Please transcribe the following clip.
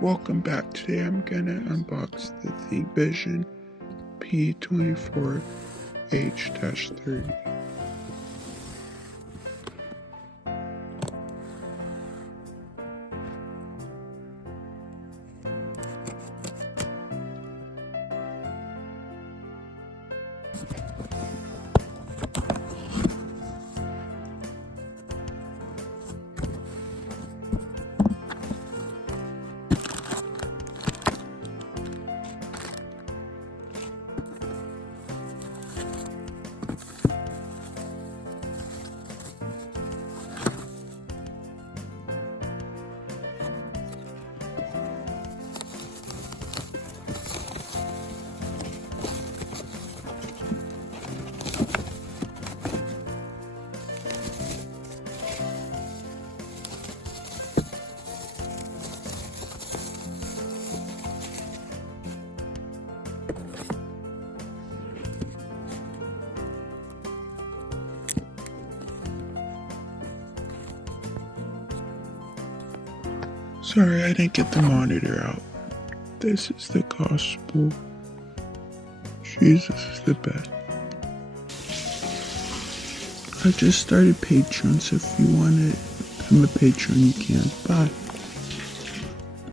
Welcome back. Today I'm gonna unbox the ThinkVision p24h-30. Sorry, I didn't get the monitor out. This is the gospel. Jesus is the best. I just started Patreon, so if you want to become a patron, you can. Bye.